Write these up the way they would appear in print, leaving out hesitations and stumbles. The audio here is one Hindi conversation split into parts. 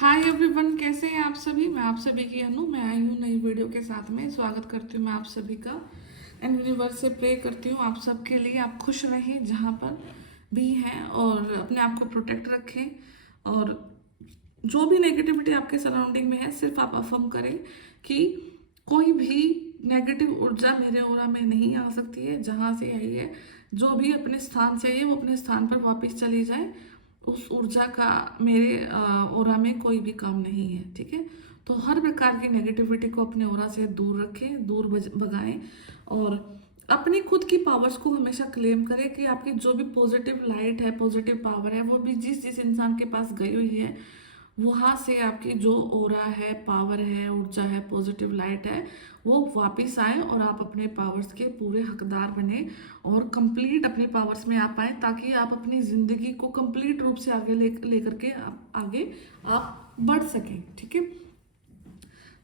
हाय एवरीवन, कैसे हैं आप सभी। मैं आप सभी की अनु, मैं आई हूँ नई वीडियो के साथ में। स्वागत करती हूँ मैं आप सभी का एंड यूनिवर्स से प्रे करती हूँ आप सबके लिए आप खुश रहें जहाँ पर भी हैं और अपने आप को प्रोटेक्ट रखें। और जो भी नेगेटिविटी आपके सराउंडिंग में है, सिर्फ आप अफर्म करें कि कोई भी नेगेटिव ऊर्जा मेरे ओरा में नहीं आ सकती है। जहाँ से आई है, जो भी अपने स्थान से आई है, वो अपने स्थान पर वापस चली जाए। उस ऊर्जा का मेरे ओरा में कोई भी काम नहीं है। ठीक है, तो हर प्रकार की नेगेटिविटी को अपने ओरा से दूर रखें, दूर भगाएं और अपनी खुद की पावर्स को हमेशा क्लेम करें कि आपकी जो भी पॉजिटिव लाइट है, पॉजिटिव पावर है, वो भी जिस जिस इंसान के पास गई हुई है, वहाँ से आपकी जो ओरा है, पावर है, ऊर्जा है, पॉजिटिव लाइट है, वो वापस आए और आप अपने पावर्स के पूरे हकदार बने और कंप्लीट अपनी पावर्स में आ पाए, ताकि आप अपनी ज़िंदगी को कंप्लीट रूप से आगे लेकर के आगे आप बढ़ सकें। ठीक है,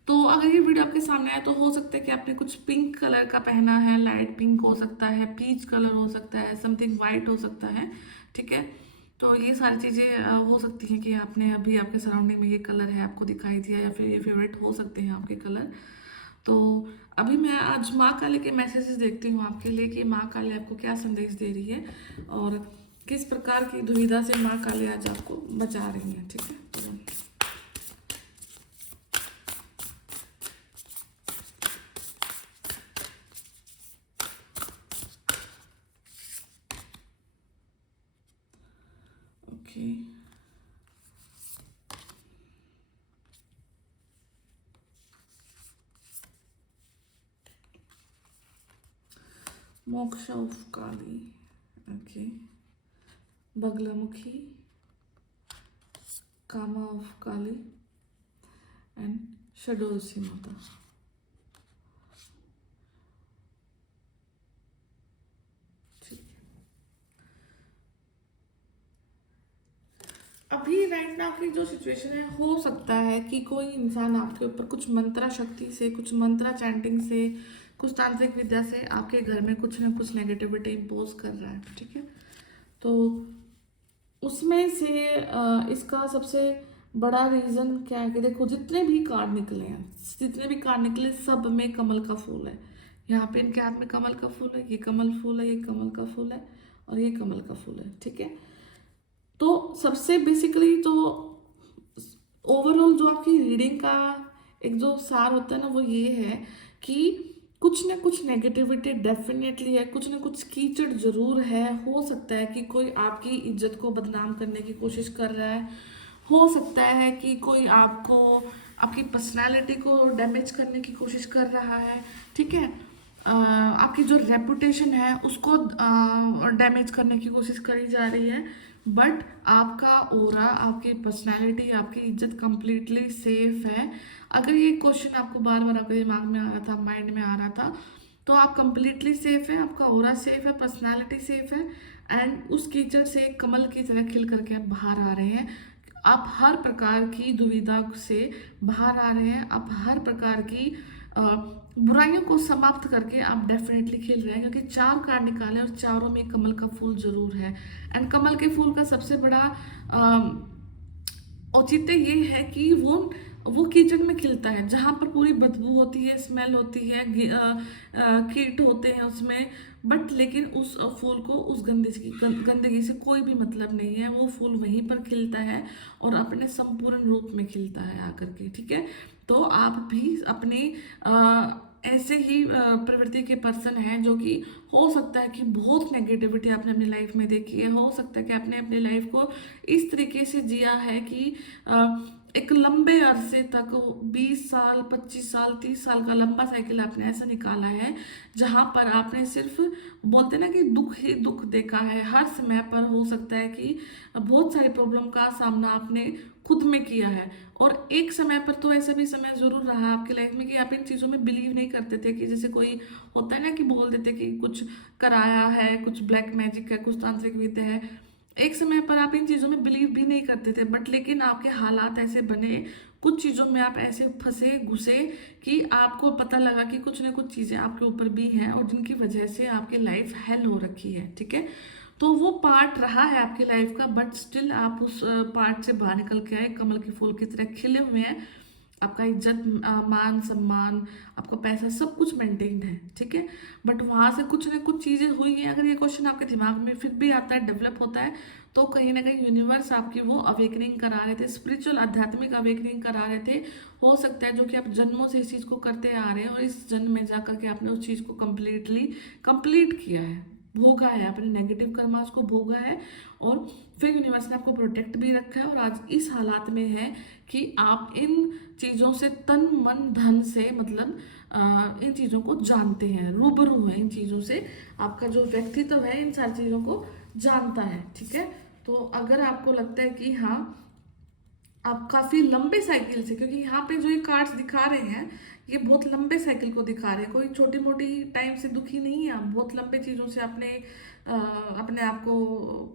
तो अगर ये वीडियो आपके सामने आए तो हो सकता है कि आपने कुछ पिंक कलर का पहना है, लाइट पिंक हो सकता है, पीच कलर हो सकता है, समथिंग वाइट हो सकता है। ठीक है, तो ये सारी चीज़ें हो सकती हैं कि आपने अभी आपके सराउंडिंग में ये कलर है, आपको दिखाई दिया, या फिर ये फेवरेट हो सकते हैं आपके कलर। तो अभी मैं आज माँ काली के मैसेजेस देखती हूँ आपके लिए कि माँ काली आपको क्या संदेश दे रही है और किस प्रकार की दुविधा से माँ काली आज आपको बचा रही है। ठीक है, तो okay, moksha of Kali, okay, Bagalamukhi, kama of Kali and Shodashi Mata. ठीक है, अभी राइट नाउ की जो सिचुएशन है, हो सकता है कि कोई इंसान आपके ऊपर कुछ मंत्रा शक्ति से, कुछ मंत्रा चैंटिंग से, कुछ तांत्रिक विद्या से आपके घर में कुछ ना कुछ नेगेटिविटी इम्पोज कर रहा है। ठीक है, तो उसमें से इसका सबसे बड़ा रीज़न क्या है कि देखो, जितने भी कार्ड निकले हैं, जितने भी कार्ड निकले, सब में कमल का फूल है। यहाँ पे इनके हाथ में कमल का फूल है, ये कमल फूल है, ये कमल का फूल है और ये कमल का फूल है। ठीक है, तो सबसे बेसिकली तो ओवरऑल जो आपकी रीडिंग का एक जो सार होता है ना, वो ये है कि कुछ ना कुछ नेगेटिविटी डेफिनेटली है, कुछ ना कुछ कीचड़ जरूर है। हो सकता है कि कोई आपकी इज्जत को बदनाम करने की कोशिश कर रहा है, हो सकता है कि कोई आपको, आपकी पर्सनालिटी को डैमेज करने की कोशिश कर रहा है। ठीक है, आपकी जो रेपुटेशन है उसको डैमेज करने की कोशिश करी जा रही है, बट आपका ओरा, आपकी पर्सनालिटी, आपकी इज्जत कंप्लीटली सेफ है। अगर ये क्वेश्चन आपको बार बार आपके दिमाग में आ रहा था, माइंड में आ रहा था, तो आप कंप्लीटली सेफ है, आपका ओरा सेफ है, पर्सनालिटी सेफ है एंड उस कीचड़ से कमल की तरह खिल करके आप बाहर आ रहे हैं। आप हर प्रकार की दुविधा से बाहर आ रहे हैं, आप हर प्रकार की बुराइयों को समाप्त करके आप डेफिनेटली खेल रहे हैं, क्योंकि चार कार्ड निकाले और चारों में कमल का फूल जरूर है। एंड कमल के फूल का सबसे बड़ा औचित्य ये है कि वो किचन में खिलता है, जहाँ पर पूरी बदबू होती है, स्मेल होती है, कीट होते हैं उसमें, बट लेकिन उस फूल को, उस गंदगी से कोई भी मतलब नहीं है। वो फूल वहीं पर खिलता है और अपने संपूर्ण रूप में खिलता है आकर के। ठीक है, तो आप भी अपनी ऐसे ही प्रवृत्ति के पर्सन हैं, जो कि हो सकता है कि बहुत नेगेटिविटी आपने अपनी लाइफ में देखी है, हो सकता है कि आपने अपनी लाइफ को इस तरीके से जिया है कि एक लंबे अरसे तक, 20 साल, 25 साल, 30 साल का लंबा साइकिल आपने ऐसा निकाला है, जहाँ पर आपने सिर्फ, बोलते ना कि दुख ही दुख देखा है हर समय पर। हो सकता है कि बहुत सारी प्रॉब्लम का सामना आपने खुद में किया है, और एक समय पर तो ऐसा भी समय जरूर रहा आपकी लाइफ में कि आप इन चीज़ों में बिलीव नहीं करते थे, कि जैसे कोई होता है ना कि बोल देते कि कुछ कराया है, कुछ ब्लैक मैजिक है, कुछ तांत्रिक विद्या है। एक समय पर आप इन चीज़ों में बिलीव भी नहीं करते थे, बट लेकिन आपके हालात ऐसे बने, कुछ चीज़ों में आप ऐसे फंसे घुसे कि आपको पता लगा कि कुछ ना कुछ चीज़ें आपके ऊपर भी हैं और जिनकी वजह से आपकी लाइफ हेल हो रखी है। ठीक है, तो वो पार्ट रहा है आपकी लाइफ का, बट स्टिल आप उस पार्ट से बाहर निकल के आए, कमल के फूल की तरह खिले हुए हैं। आपका इज्जत, मान सम्मान, आपका पैसा, सब कुछ मेंटेन्ड है, ठीक है। बट वहाँ से कुछ ना कुछ चीज़ें हुई हैं। अगर ये क्वेश्चन आपके दिमाग में फिर भी आता है, डेवलप होता है, तो कहीं ना कहीं यूनिवर्स आपकी वो अवेकनिंग करा रहे थे, स्पिरिचुअल आध्यात्मिक अवेकनिंग करा रहे थे। हो सकता है जो कि आप जन्मों से इस चीज़ को करते आ रहे हैं और इस जन्म में जा करके आपने उस चीज़ को कंप्लीट किया है, भोगा है, अपने नेगेटिव कर्मास को भोगा है, और फिर यूनिवर्स ने आपको प्रोटेक्ट भी रखा है और आज इस हालात में है कि आप इन चीज़ों से तन मन धन से, मतलब इन चीज़ों को जानते हैं, रूबरू हैं इन चीज़ों से। आपका जो व्यक्तित्व है इन सारी चीज़ों को जानता है, ठीक है। तो अगर आपको लगता है कि हाँ आप काफ़ी लंबे साइकिल से, क्योंकि यहाँ पे जो ये कार्ड्स दिखा रहे हैं ये बहुत लंबे साइकिल को दिखा रहे हैं, कोई छोटी मोटी टाइम से दुखी नहीं है आप, बहुत लंबे चीज़ों से आपने अपने आप को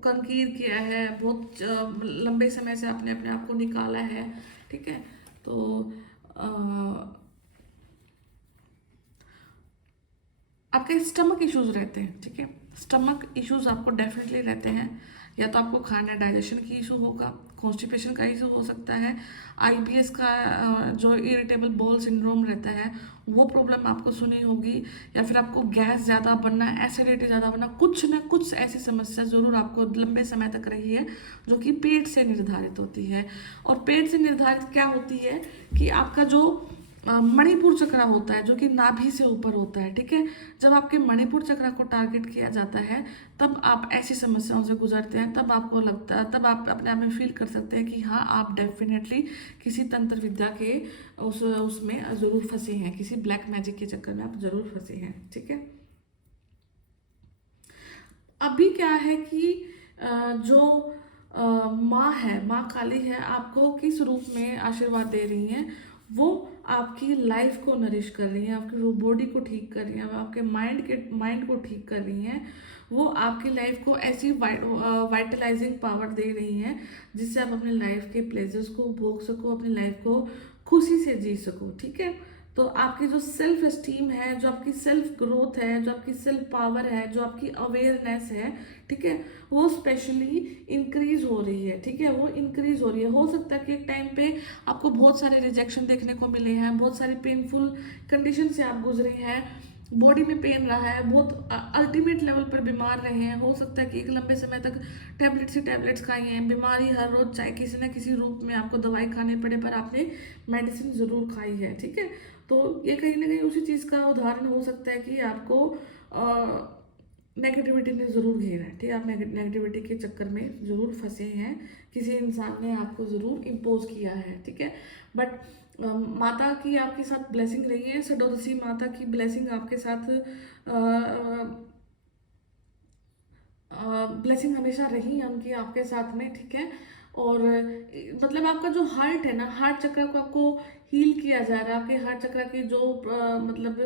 कंकीर किया है, बहुत लंबे समय से आपने अपने आप को निकाला है, ठीक है। तो आपके स्टमक इश्यूज रहते हैं, ठीक है। स्टमक इश्यूज आपको डेफिनेटली रहते हैं, या तो आपको खाना डाइजेशन की इशू होगा, कॉन्स्टिपेशन का इशू हो सकता है, आईबीएस का जो इरिटेबल बाउल सिंड्रोम रहता है वो प्रॉब्लम आपको सुनी होगी, या फिर आपको गैस ज़्यादा बनना, एसिडिटी ज़्यादा बनना, कुछ ना कुछ ऐसी समस्या ज़रूर आपको लंबे समय तक रही है जो कि पेट से निर्धारित होती है। और पेट से निर्धारित क्या होती है कि आपका जो मणिपुर चक्र होता है जो कि नाभि से ऊपर होता है, ठीक है। जब आपके मणिपुर चक्र को टारगेट किया जाता है तब आप ऐसी समस्याओं से गुजरते हैं, तब आपको लगता है, तब आप अपने आप में फील कर सकते हैं कि हाँ आप डेफिनेटली किसी तंत्र विद्या के उसमें ज़रूर फंसे हैं, किसी ब्लैक मैजिक के चक्कर में आप ज़रूर फंसे हैं, ठीक है। अभी क्या है कि जो माँ है, माँ काली है, आपको किस रूप में आशीर्वाद दे रही हैं, वो आपकी लाइफ को नरिश कर रही हैं, आपकी बॉडी को ठीक कर रही हैं, आपके माइंड को ठीक कर रही हैं। वो आपकी लाइफ को ऐसी वाइटलाइजिंग पावर दे रही हैं जिससे आप अपने लाइफ के प्लेजर्स को भोग सको, अपनी लाइफ को खुशी से जी सको, ठीक है। तो आपकी जो सेल्फ एस्टीम है, जो आपकी सेल्फ ग्रोथ है, जो आपकी सेल्फ पावर है, जो आपकी अवेयरनेस है, ठीक है, वो स्पेशली इंक्रीज हो रही है, ठीक है, वो इंक्रीज हो रही है। हो सकता है कि एक टाइम पे आपको बहुत सारे रिजेक्शन देखने को मिले हैं, बहुत सारी पेनफुल कंडीशन से आप गुजरे हैं, बॉडी में पेन रहा है, बहुत अल्टीमेट लेवल पर बीमार रहे हैं। हो सकता है कि एक लंबे समय तक टैबलेट्स ही टैबलेट्स खाई हैं, बीमारी हर रोज चाहे किसी ना किसी रूप में आपको दवाई खाने पड़े, पर आपने मेडिसिन ज़रूर खाई है, ठीक है। तो ये कहीं ना कहीं उसी चीज़ का उदाहरण हो सकता है कि आपको नेगेटिविटी ने ज़रूर घेरा है, ठीक है। आप नेगेटिविटी के चक्कर में ज़रूर फंसे हैं, किसी इंसान ने आपको ज़रूर इम्पोज किया है, ठीक है। बट माता की आपके साथ ब्लेसिंग रही है, सडोदसी माता की ब्लेसिंग आपके साथ ब्लेसिंग हमेशा रही है उनकी आपके साथ में, ठीक है। और मतलब आपका जो हार्ट है ना, हार्ट चक्र को आपको हील किया जा रहा है, आपके हार्ट चक्र के जो मतलब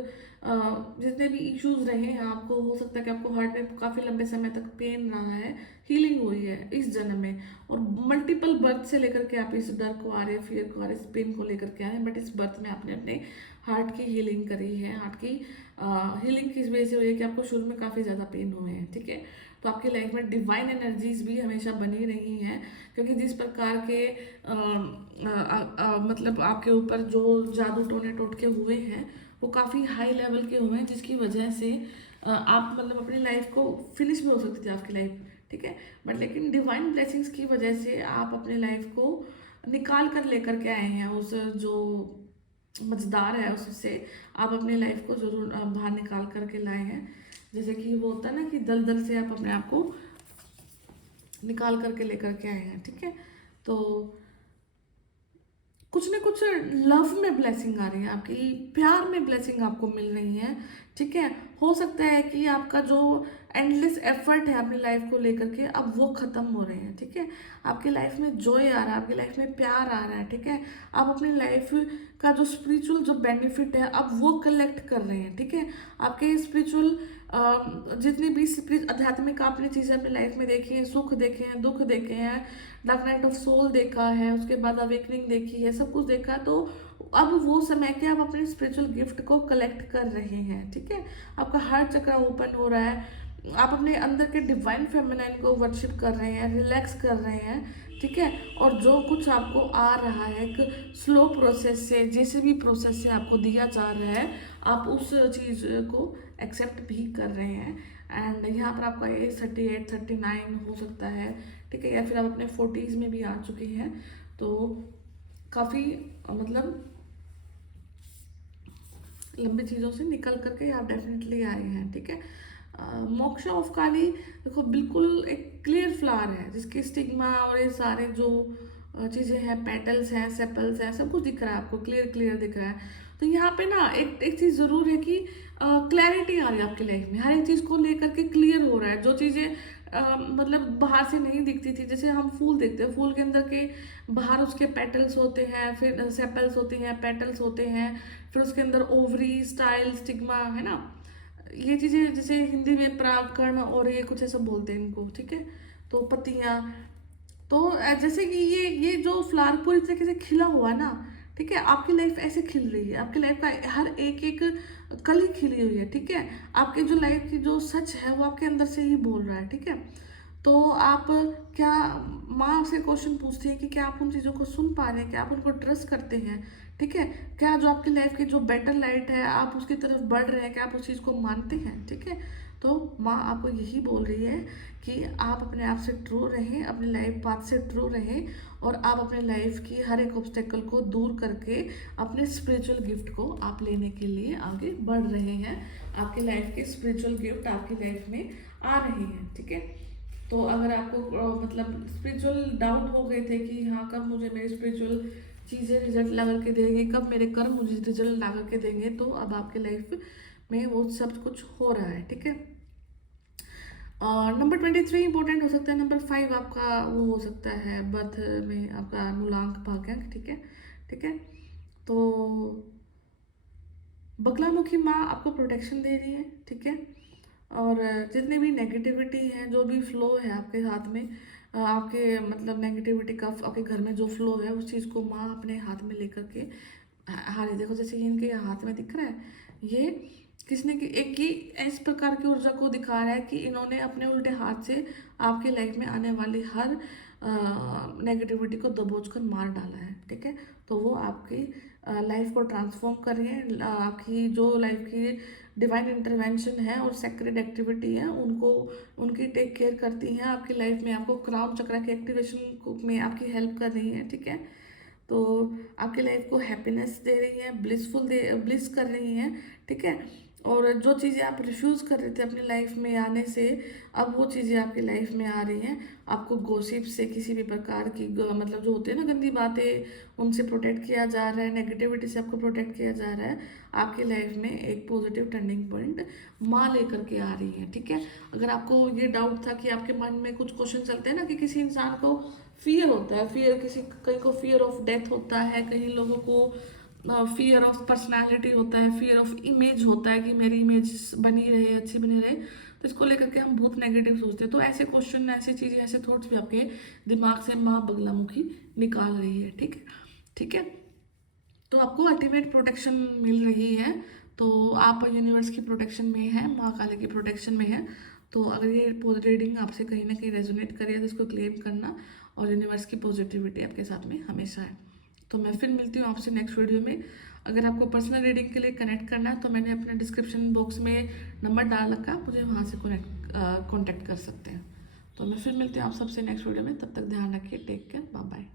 जितने भी इश्यूज रहे हैं, आपको हो सकता है कि आपको हार्ट में काफ़ी लंबे समय तक पेन रहा है, हीलिंग हुई है इस जन्म में, और मल्टीपल बर्थ से लेकर के आप इस डर को आ रहे हैं, फियर को आ रहे हैं, इस पेन को लेकर के आ रहे हैं, बट इस बर्थ में आपने अपने हार्ट की हीलिंग करी है। हार्ट की हीलिंग किस वजह से हुई है कि आपको शुरू में काफ़ी ज़्यादा पेन हुए हैं, ठीक है। तो आपकी लाइफ में डिवाइन एनर्जीज भी हमेशा बनी रही हैं, क्योंकि जिस प्रकार के मतलब आपके ऊपर जो जादू टोने टोटके हुए हैं वो काफ़ी हाई लेवल के हुए हैं, जिसकी वजह से आप मतलब अपनी लाइफ को फिनिश भी हो सकती थी आपकी लाइफ, ठीक है। बट लेकिन डिवाइन ब्लेसिंग्स की वजह से आप अपनी लाइफ को निकाल कर लेकर के आए हैं, उस जो मजेदार है उससे आप अपनी लाइफ को ज़रूर बाहर निकाल करके लाए हैं। जैसे कि वो होता है ना कि दलदल से आप अपने आप को निकाल करके लेकर के आए हैं, ठीक है। तो कुछ ना कुछ लव में ब्लेसिंग आ रही है, आपकी प्यार में ब्लेसिंग आपको मिल रही है, ठीक है। हो सकता है कि आपका जो एंडलेस एफर्ट है अपनी लाइफ को लेकर के अब वो ख़त्म हो रहे हैं, ठीक है। आपकी लाइफ में जॉय आ रहा है, आपकी लाइफ में प्यार आ रहा है, ठीक है। आप अपनी लाइफ का जो स्पिरिचुअल जो बेनिफिट है अब वो कलेक्ट कर रहे हैं, ठीक है। आपके स्पिरिचुअल जितनी भी आध्यात्मिक आपने चीज़ें अपनी लाइफ में देखी हैं, सुख देखे हैं, दुख देखे हैं, डार्क नाइट ऑफ सोल देखा है, उसके बाद अवेकनिंग देखी है, सब कुछ देखा, तो अब वो समय के आप अपने स्पिरिचुअल गिफ्ट को कलेक्ट कर रहे हैं, ठीक है। आपका हार्ट चक्र ओपन हो रहा है, आप अपने अंदर के डिवाइन फेमिनाइन को वर्शिप कर रहे हैं, रिलैक्स कर रहे हैं, ठीक है। और जो कुछ आपको आ रहा है एक स्लो प्रोसेस से, जैसे भी प्रोसेस से आपको दिया जा रहा है, आप उस चीज़ को एक्सेप्ट भी कर रहे हैं। एंड यहाँ पर आपका एज 38 39 हो सकता है, ठीक है, या फिर आप अपने 40s में भी आ चुके हैं। तो काफ़ी मतलब लंबी चीज़ों से निकल करके आप डेफिनेटली आए हैं, ठीक है। मोक्ष ऑफ काली देखो बिल्कुल एक क्लियर फ्लावर है जिसके स्टिग्मा और ये सारे जो चीज़ें हैं, पेटल्स हैं, सेपल्स हैं, सब कुछ दिख रहा है आपको, क्लियर क्लियर दिख रहा है। तो यहाँ पे ना एक चीज़ ज़रूर है कि क्लैरिटी आ रही है आपकी लाइफ में, हर एक चीज़ को लेकर के क्लियर हो रहा है। जो चीज़ें मतलब बाहर से नहीं दिखती थी, जैसे हम फूल देखते हैं, फूल के अंदर के बाहर उसके पेटल्स होते हैं, फिर सेपल्स होती हैं, पेटल्स होते हैं, फिर उसके अंदर ओवरी, स्टाइल, स्टिग्मा, है ना। ये चीज़ें जैसे हिंदी में परागकण और ये कुछ ऐसा बोलते हैं इनको, ठीक है। तो पत्तियाँ, तो जैसे कि ये जो फ्लावर पूरी तरीके से खिला हुआ है ना, ठीक है, आपकी लाइफ ऐसे खिल रही है, आपकी लाइफ का हर एक एक कली खिली हुई है, ठीक है। आपकी जो लाइफ की जो सच है वो आपके अंदर से ही बोल रहा है, ठीक है। तो आप क्या, माँ आपसे क्वेश्चन पूछती है कि क्या आप उन चीज़ों को सुन पा रहे हैं, क्या आप उनको ट्रस्ट करते हैं, ठीक है। क्या जो आपकी लाइफ की जो बेटर लाइट है आप उसकी तरफ बढ़ रहे हैं, क्या आप उस चीज़ को मानते हैं, ठीक है। तो माँ आपको यही बोल रही है कि आप अपने आप से ट्रू रहें, अपने लाइफ पाथ से ट्रू रहें, और आप अपने लाइफ की हर एक ऑब्स्टेकल को दूर करके अपने स्पिरिचुअल गिफ्ट को आप लेने के लिए आगे बढ़ रहे हैं। आपके लाइफ के स्पिरिचुअल गिफ्ट आपकी लाइफ में आ रहे हैं, ठीक है। तो अगर आपको मतलब स्पिरिचुअल डाउट हो गए थे कि हाँ कब मुझे मेरी स्पिरिचुअल चीज़ें रिजल्ट ला करके देंगे, कब मेरे कर्म मुझे रिजल्ट ला करके देंगे, तो अब आपके लाइफ में वो सब कुछ हो रहा है, ठीक है। और नंबर 23 इंपॉर्टेंट हो सकता है। नंबर 5 आपका वो हो सकता है बर्थ में आपका मूलांक भाग्यांक, ठीक है, ठीक है। तो बगलामुखी माँ आपको प्रोटेक्शन दे रही है, ठीक है। और जितनी भी नेगेटिविटी है, जो भी फ्लो है आपके हाथ में, आपके मतलब नेगेटिविटी का आपके घर में जो फ्लो है, उस चीज़ को माँ अपने हाथ में लेकर के, हाँ ये देखो जैसे इनके हाथ में दिख रहा है, ये किसने की एक ही इस प्रकार की ऊर्जा को दिखा रहा है कि इन्होंने अपने उल्टे हाथ से आपके लाइफ में आने वाली हर नेगेटिविटी को दबोच कर मार डाला है, ठीक है। तो वो आपकी लाइफ को ट्रांसफॉर्म कर रही है। आपकी जो लाइफ की डिवाइन इंटरवेंशन है और सेक्रेड एक्टिविटी है, उनको उनकी टेक केयर करती हैं आपकी लाइफ में, आपको क्राउन चक्र के एक्टिवेशन में आपकी हेल्प कर रही है, ठीक है। तो आपकी लाइफ को हैप्पीनेस दे रही है, ब्लिस कर रही हैं, ठीक है। और जो चीज़ें आप रिफ्यूज़ कर रहे थे अपनी लाइफ में आने से, अब वो चीज़ें आपकी लाइफ में आ रही हैं। आपको गॉसिप से, किसी भी प्रकार की मतलब जो होते हैं ना गंदी बातें, उनसे प्रोटेक्ट किया जा रहा है, नेगेटिविटी से आपको प्रोटेक्ट किया जा रहा है। आपकी लाइफ में एक पॉजिटिव टर्निंग पॉइंट माँ लेकर के आ रही है, ठीक है। अगर आपको ये डाउट था कि आपके मन में कुछ क्वेश्चन चलते हैं ना कि किसी इंसान को फियर होता है, फियर किसी, कहीं को फियर ऑफ डेथ होता है, कहीं लोगों को फियर ऑफ पर्सनालिटी होता है, फियर ऑफ इमेज होता है कि मेरी इमेज बनी रहे, अच्छी बनी रहे, तो इसको लेकर के हम बहुत नेगेटिव सोचते हैं। तो ऐसे क्वेश्चन, ऐसी चीज़ें, ऐसे थॉट्स भी आपके दिमाग से माँ बगलामुखी निकाल रही है, ठीक है, ठीक है। तो आपको अल्टीमेट प्रोटेक्शन मिल रही है। तो आप यूनिवर्स की प्रोटेक्शन में हैं, माँ काली की प्रोटेक्शन में है। तो अगर ये रीडिंग आपसे कहीं ना कहीं रेजोनेट करे तो इसको क्लेम करना, और यूनिवर्स की पॉजिटिविटी आपके साथ में हमेशा है। तो मैं फिर मिलती हूँ आपसे नेक्स्ट वीडियो में। अगर आपको पर्सनल रीडिंग के लिए कनेक्ट करना है तो मैंने अपने डिस्क्रिप्शन बॉक्स में नंबर डाल रखा, मुझे वहाँ से कॉन्टैक्ट कर सकते हैं। तो मैं फिर मिलती हूँ आप सबसे नेक्स्ट वीडियो में। तब तक ध्यान रखिए, टेक केयर, बाय बाय।